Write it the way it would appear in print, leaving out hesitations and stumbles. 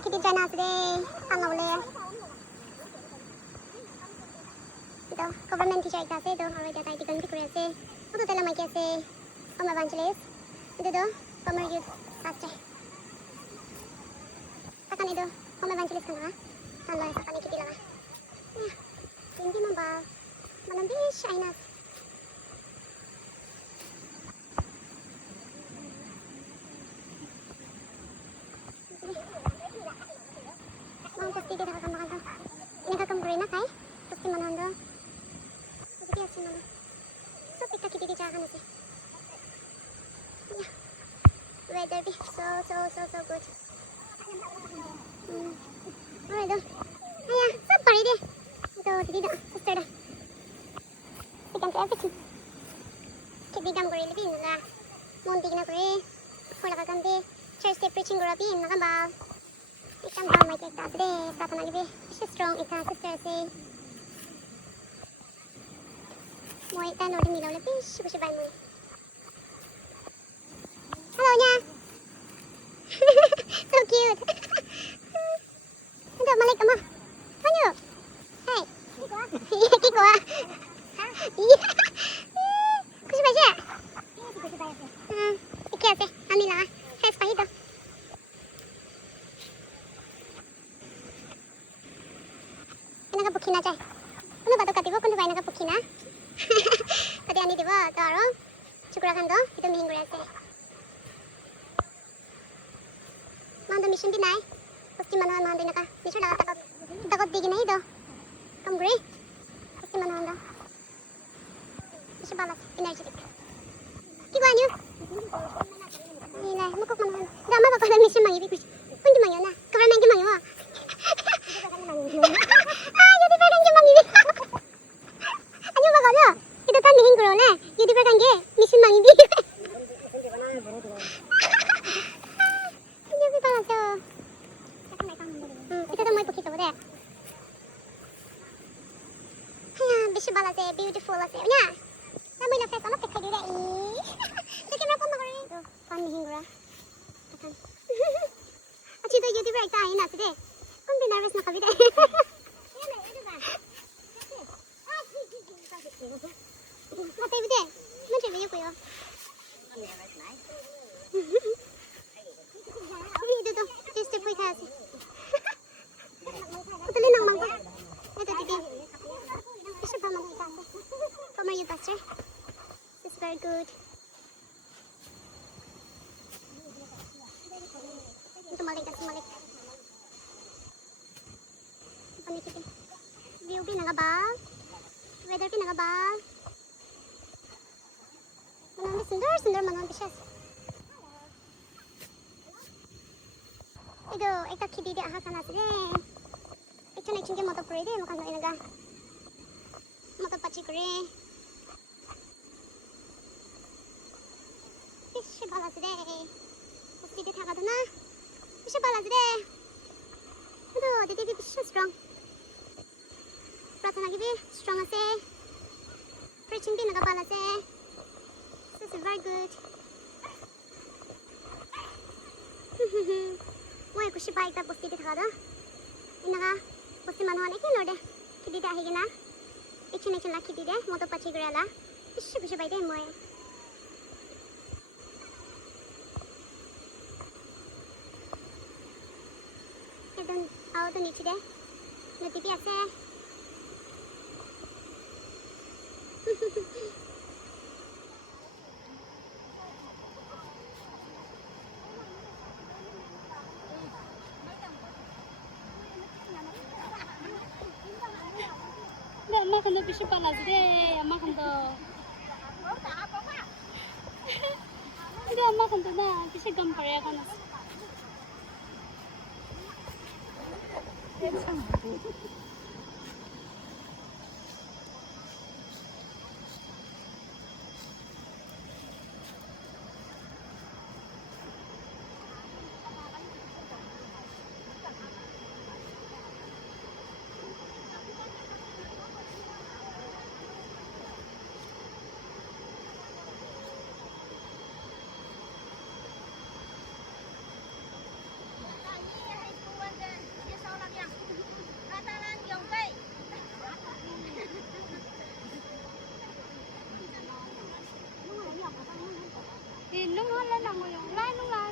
kitty dyan na today. Ang uli. Ito, government teacher ito kasi ito. Alright, tayo tigang tikuri kasi. Ito tayo may kasi Home Evangelist. Ito do, Comer Youth Pastor. Takan ito, Home Evangelist ka na ka? Talo sa kani kitty lang ka. Hindi man ba? Manambis, ay nas. Mga pasti kita kakamakan to. Inagakamburin na kay. Pasti manon do. Pasti asin manon. So, pika kitty di tsaka na siya. Yeah. Weather be so good. Alright do. Aya, sab pari di. Ito, titi do. Sister do. Ikan to everything. Kitty dam guri libin. Naga. Mundi na guri. Kula kagambi. Church day preaching gurabin. Nakabal. Ikan ba may kekta today. Kata na gibi. She's strong. Ika sister si. Mo ita no rin nilaw lebih. Sibay mo. Hello nya. So cute. Ito malik ama. Ano? Hey. Kiko ah. Iya. Kusibay siya. Ikya si. Anila ah. Hes pa ito. Nagabukina dyan. Kuno ba ito katibo? Kuno ba nagabukina? Kati ani diba? Ito aro? Chukurakan do? Ito mihing gurase. Manda mission din ay. Pasti manahan manda naka. Mission na takot. Takot digin na ito. Kambri. Pasti manahan do. Mission balas. Energetic. Kikuha niyo? Nila. Mukok manahan. Dama pa pala mission mangibig. Kundi man yun na. Government yung mangiwa. 유튜브 관계 미신 망이비. 여기 봐줘. 이따 더 많이 보기 좋으래. 하야 미신 발라제 beautiful 하세. 냐. 나 뭐이나 패스 안 앞에 그래. 이렇게 몇 번 먹으래. 반 미신 그래. 약간. 아 지도 유튜브 있다 아니나 그래. 근데 nervous 나 가비래. Ate bude, mana ceweknya kuyo? Itu tuh, just pui kasih. Betul nang mangga. Itu tadi. Bisa banget kasih. Comer Youth Pastor. It's very good. Itu malik kasih malik. Apa nih kita? View भी nagabal. Weather भी nagabal. Manami sundar manon bishas. Ito, ekta kidi de aha kana sire. Ekta na chinge moto pure de mo kanu inaga. Moto pachi kure. Bishi bala sire. Osti de thaka dona. Bishi bala sire. Ito, didi bi bishi strong. Pratana gibi strong ase. Preaching bi naga bala ase. This is very good. Mo ek kushi bike ta posti de thaka da. Inaga posti manwan ek lorde. Kidi da higina. Ekchen la kidi de moto pachi grela. Bishi bike de moe. Edon ao to niche de. Noti bi ase. 엄마 근데 비시 빨라지래. 엄마 근데. 근데 엄마 근데 나 비시 좀 버려야 가나. Lalong halala mo yung lalong lalo